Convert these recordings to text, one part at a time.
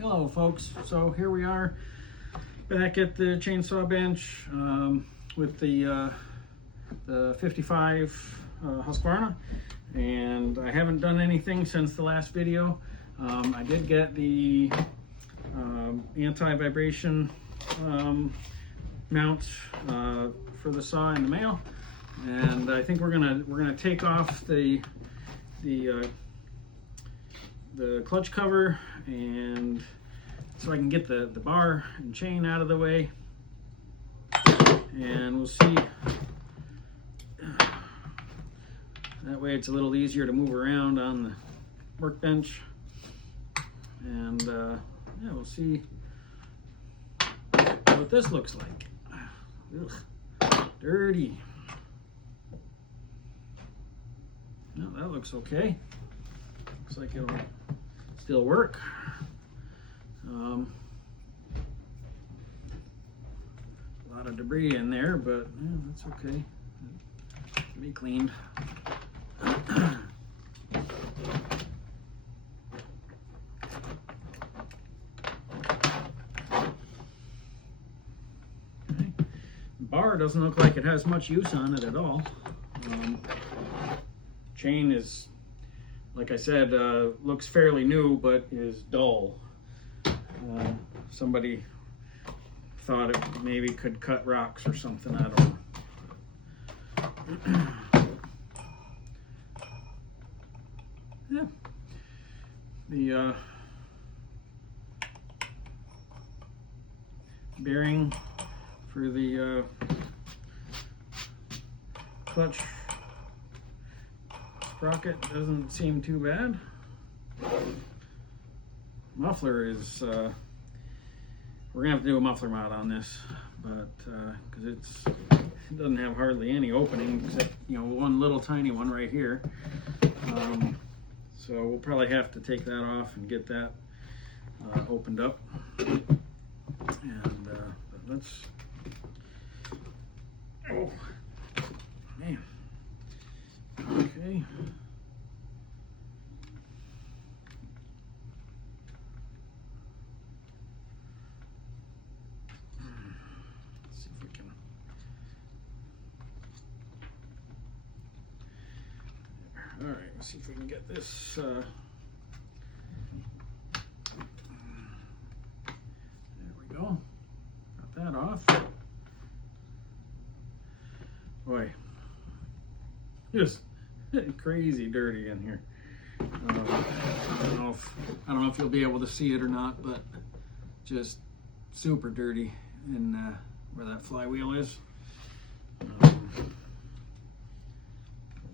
Hello folks, so here we are back at the chainsaw bench with the 55 Husqvarna, and I haven't done anything since the last video. I did get the anti-vibration mount for the saw in the mail, and I think we're gonna take off the clutch cover, and so I can get the bar and chain out of the way, and we'll see. That way it's a little easier to move around on the workbench, and yeah, we'll see what this looks like. Ugh, dirty. No, that looks okay. Looks like it'll still work. A lot of debris in there, but yeah, that's okay. Should be cleaned. Okay. Bar doesn't look like it has much use on it at all. Chain is, like I said, looks fairly new, but is dull. Somebody thought it maybe could cut rocks or something, I don't know. Yeah. The bearing for the clutch sprocket doesn't seem too bad. Muffler is, we're gonna have to do a muffler mod on this, but because it doesn't have hardly any opening except, you know, one little tiny one right here. So we'll probably have to take that off and get that opened up. And let's, oh man, okay. All right, let's see if we can get this. There we go. Got that off. Boy, just crazy dirty in here. I don't know if you'll be able to see it or not, but just super dirty in where that flywheel is. The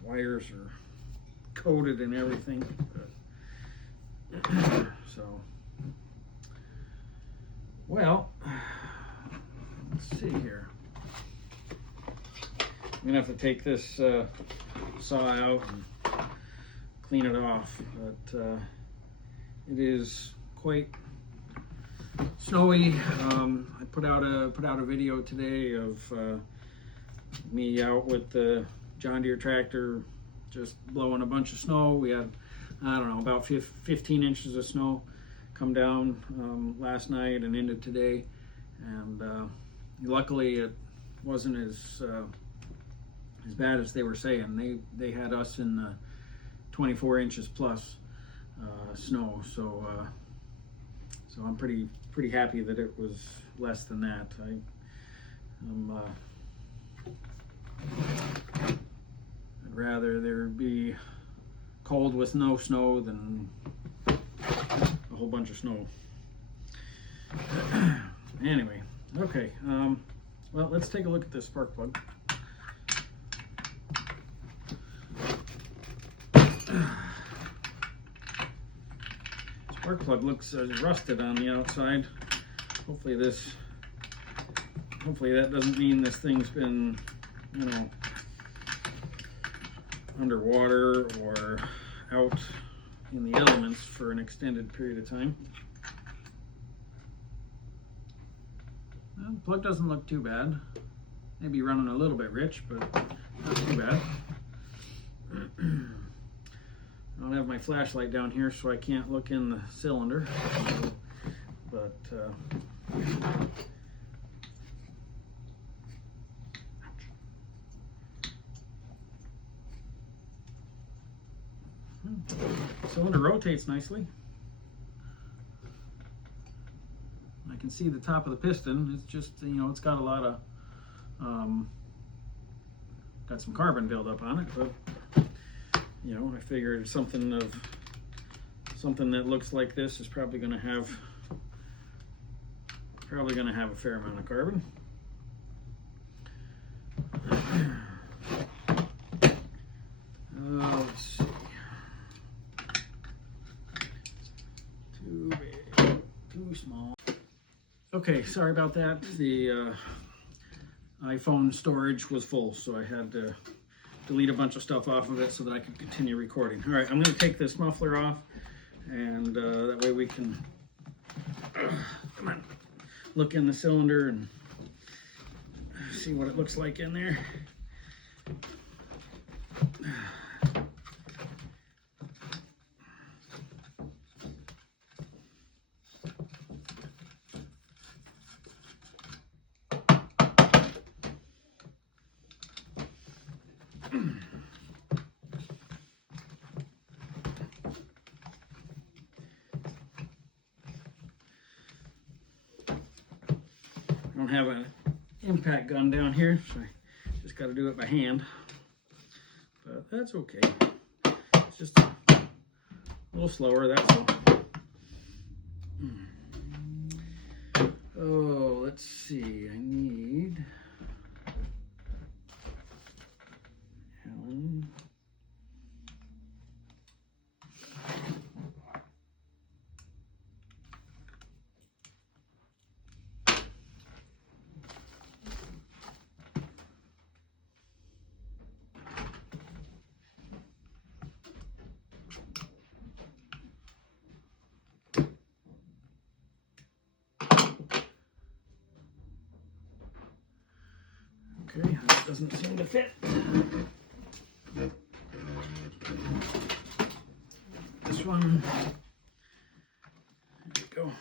wires are coated and everything, so well, let's see here. I'm gonna have to take this saw out and clean it off, but it is quite snowy. I put out a video today of me out with the John Deere tractor just blowing a bunch of snow. We had, I don't know, about 15 inches of snow come down last night and into today, and luckily it wasn't as bad as they were saying. They had us in 24 inches plus snow, so so I'm pretty happy that it was less than that. I'd rather there be cold with no snow than a whole bunch of snow. Anyway, okay, well, let's take a look at this spark plug. Spark plug looks rusted on the outside. Hopefully that doesn't mean this thing's been, you know, underwater or out in the elements for an extended period of time. Well, the plug doesn't look too bad. Maybe running a little bit rich, but not too bad. I don't have my flashlight down here, so I can't look in the cylinder. So Cylinder rotates nicely. I can see the top of the piston. It's just, you know, it's got a lot of, got some carbon buildup on it, but, you know, I figured something that looks like this is probably going to have a fair amount of carbon. Let's see. Too big, too small. Okay, sorry about that. The iPhone storage was full, so I had to delete a bunch of stuff off of it so that I could continue recording. All right, I'm going to take this muffler off, and that way we can come on, look in the cylinder and see what it looks like in there. I don't have an impact gun down here, so I just got to do it by hand, but that's okay. It's just a little slower, that's all. Oh, let's see, I need Helen. Okay, that doesn't seem to fit. This one, there we go.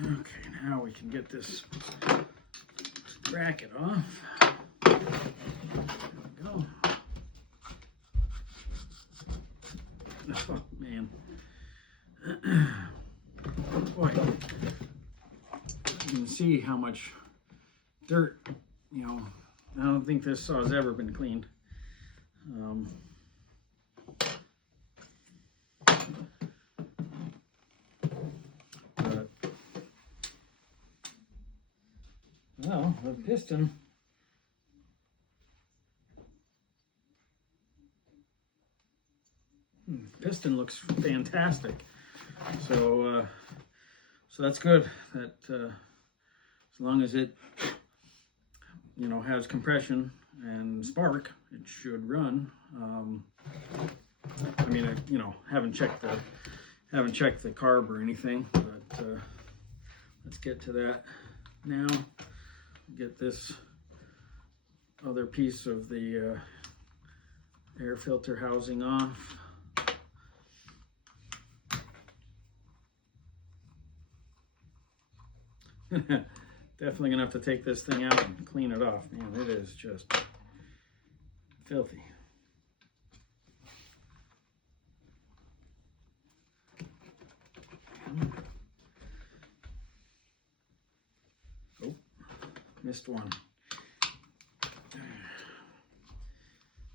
Okay, now we can get this bracket off. There we go. Oh, man. Boy, you can see how much dirt, you know, I don't think this saw has ever been cleaned. But, well, the piston, looks fantastic. So, so that's good. That as long as it, you know, has compression and spark, it should run. I mean, you know, haven't checked the carb or anything, but let's get to that now. Get this other piece of the air filter housing off. Definitely gonna have to take this thing out and clean it off. Man, it is just filthy. Oh, missed one.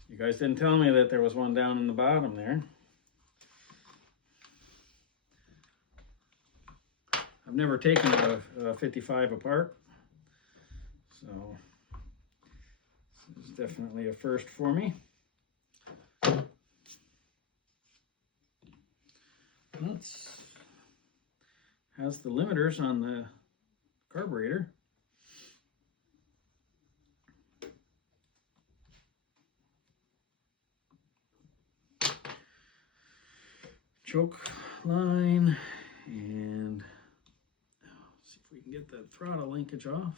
You guys didn't tell me that there was one down in the bottom there. I've never taken a 55 apart, so this is definitely a first for me. Has the limiters on the carburetor. Choke line, and see if we can get that throttle linkage off.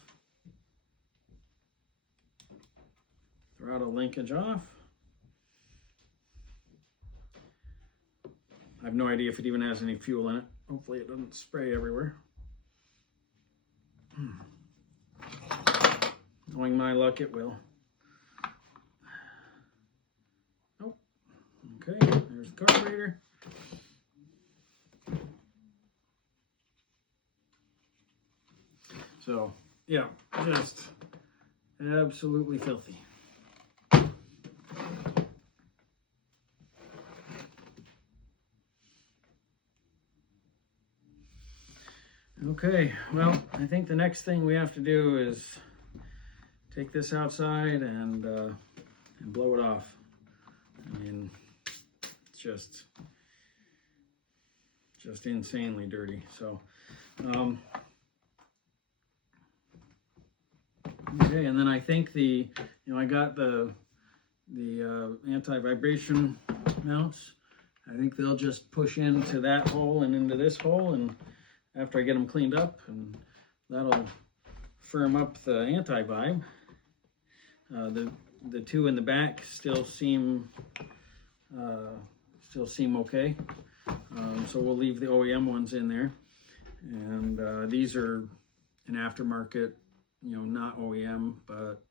Throttle linkage off. I have no idea if it even has any fuel in it. Hopefully it doesn't spray everywhere. Knowing my luck, it will. Oh, okay, there's the carburetor. So, yeah, just absolutely filthy. Okay, well, I think the next thing we have to do is take this outside and blow it off. I mean, it's just insanely dirty. So, okay, and then I think I got the anti-vibration mounts. I think they'll just push into that hole and into this hole, and after I get them cleaned up, and that'll firm up the anti-vibe. The two in the back still seem okay, so we'll leave the OEM ones in there, and these are an aftermarket, not OEM, but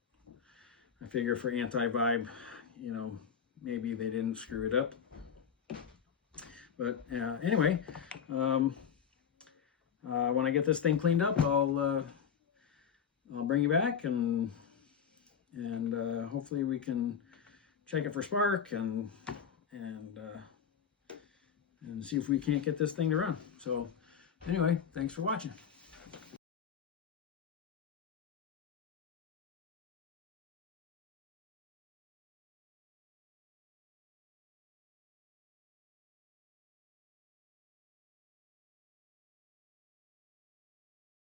I figure for anti-vibe, maybe they didn't screw it up. But anyway, when I get this thing cleaned up, I'll bring you back, and hopefully we can check it for spark and see if we can't get this thing to run. So anyway, thanks for watching.